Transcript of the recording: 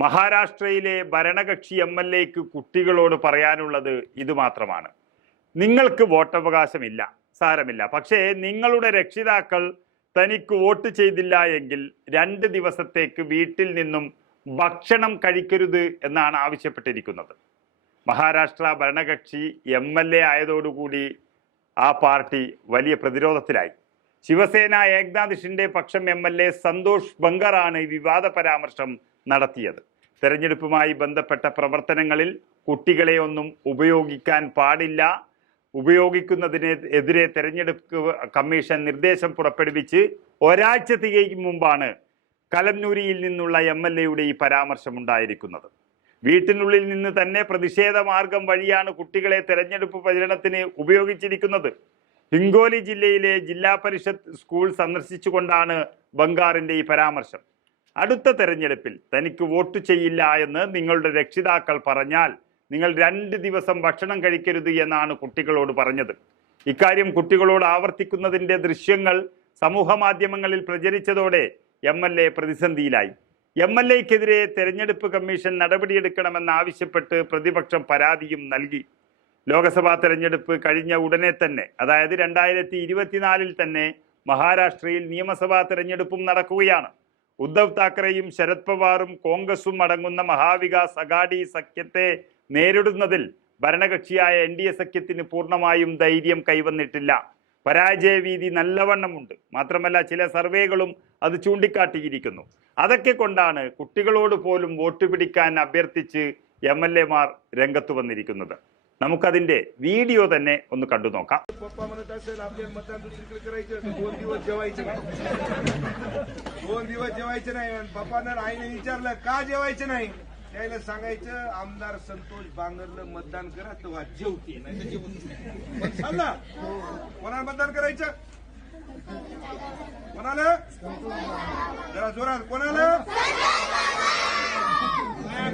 മഹാരാഷ്ട്രയിലെ ഭരണകക്ഷി M L എക്ക് കുട്ടികളോട് പറയാനുള്ളത് ഇത് മാത്രമാണ്. നിങ്ങൾക്ക് വോട്ടവകാശമില്ല സാരമില്ല. പക്ഷേ നിങ്ങളുടെ രക്ഷിതാക്കൾ തനിക്ക് വോട്ട് ചെയ്തില്ല എങ്കിൽ രണ്ട് ദിവസത്തേക്ക് വീട്ടിൽ നിന്നും ഭക്ഷണം കഴിക്കരുത് എന്നാണ് ആവശ്യപ്പെട്ടിരിക്കുന്നത്. മഹാരാഷ്ട്ര ഭരണകക്ഷി എം എൽ എ ആയതോടുകൂടി ആ പാർട്ടി വലിയ പ്രതിരോധത്തിലായി. ശിവസേന ഏക്നാഥ് ഷിൻഡെ പക്ഷം എം എൽ എ സന്തോഷ് ബംഗറാണ് വിവാദ പരാമർശം നടത്തിയത്. തെരഞ്ഞെടുപ്പുമായി ബന്ധപ്പെട്ട പ്രവർത്തനങ്ങളിൽ കുട്ടികളെ ഒന്നും ഉപയോഗിക്കാൻ പാടില്ല. ഉപയോഗിക്കുന്നതിന് എതിരെ തെരഞ്ഞെടുപ്പ് കമ്മീഷൻ നിർദ്ദേശം പുറപ്പെടുവിച്ച് ഒരാഴ്ച തികയ്ക്കും മുമ്പാണ് കലംനൂരിയിൽ നിന്നുള്ള എം എൽ എയുടെ ഈ പരാമർശം ഉണ്ടായിരിക്കുന്നത്. വീട്ടിനുള്ളിൽ നിന്ന് തന്നെ പ്രതിഷേധ മാർഗം വഴിയാണ് കുട്ടികളെ തെരഞ്ഞെടുപ്പ് പ്രചരണത്തിന് ഉപയോഗിച്ചിരിക്കുന്നത്. ഹിങ്കോലി ജില്ലയിലെ ജില്ലാ പരിഷത്ത് സ്കൂൾ സന്ദർശിച്ചുകൊണ്ടാണ് ബംഗാറിന്റെ ഈ പരാമർശം. അടുത്ത തെരഞ്ഞെടുപ്പിൽ തനിക്ക് വോട്ട് ചെയ്യില്ല എന്ന് നിങ്ങളുടെ രക്ഷിതാക്കൾ പറഞ്ഞാൽ നിങ്ങൾ രണ്ട് ദിവസം ഭക്ഷണം കഴിക്കരുത് എന്നാണ് കുട്ടികളോട് പറഞ്ഞത്. ഇക്കാര്യം കുട്ടികളോട് ആവർത്തിക്കുന്നതിന്റെ ദൃശ്യങ്ങൾ സമൂഹ മാധ്യമങ്ങളിൽ പ്രചരിച്ചതോടെ എം എൽ എ പ്രതിസന്ധിയിലായി. എം എൽ എക്കെതിരെ തെരഞ്ഞെടുപ്പ് കമ്മീഷൻ നടപടിയെടുക്കണമെന്നാവശ്യപ്പെട്ട് പ്രതിപക്ഷം പരാതിയും നൽകി. ലോക്സഭാ തെരഞ്ഞെടുപ്പ് കഴിഞ്ഞ ഉടനെ തന്നെ അതായത് രണ്ടായിരത്തി ഇരുപത്തിനാലിൽ തന്നെ മഹാരാഷ്ട്രയിൽ നിയമസഭാ തെരഞ്ഞെടുപ്പും നടക്കുകയാണ്. ഉദ്ധവ് താക്കറെയും ശരത് പവാറും കോൺഗ്രസും അടങ്ങുന്ന മഹാവികാസ് അഗാഡി സഖ്യത്തെ നേരിടുന്നതിൽ ഭരണകക്ഷിയായ എൻ ഡി എ സഖ്യത്തിന് പൂർണമായും ധൈര്യം കൈവന്നിട്ടില്ല. പരാജയ വീതി നല്ലവണ്ണമുണ്ട്. മാത്രമല്ല ചില സർവേകളും അത് ചൂണ്ടിക്കാട്ടിയിരിക്കുന്നു. അതൊക്കെ കൊണ്ടാണ് കുട്ടികളോട് പോലും വോട്ട് പിടിക്കാൻ അഭ്യർത്ഥിച്ച് എം എൽ എമാർ രംഗത്ത് വന്നിരിക്കുന്നത്. നമുക്കതിന്റെ വീഡിയോ തന്നെ ഒന്ന് കണ്ടു നോക്കാം पप्पा म्हणत असेल आपल्याला मतदान दुसरीकडे करायचं तर दोन दिवस जेवायचं नाही दोन दिवस जेवायचं नाही आणि पप्पानं आईने विचारलं का जेवायचं नाही त्याला सांगायचं आमदार संतोष बांगरलं मतदान करा तेव्हा जेवते नाही तर जेवत नाही. पण सांग ना कोणाला मतदान करायचं कोणाला जरा जोरात कोणाला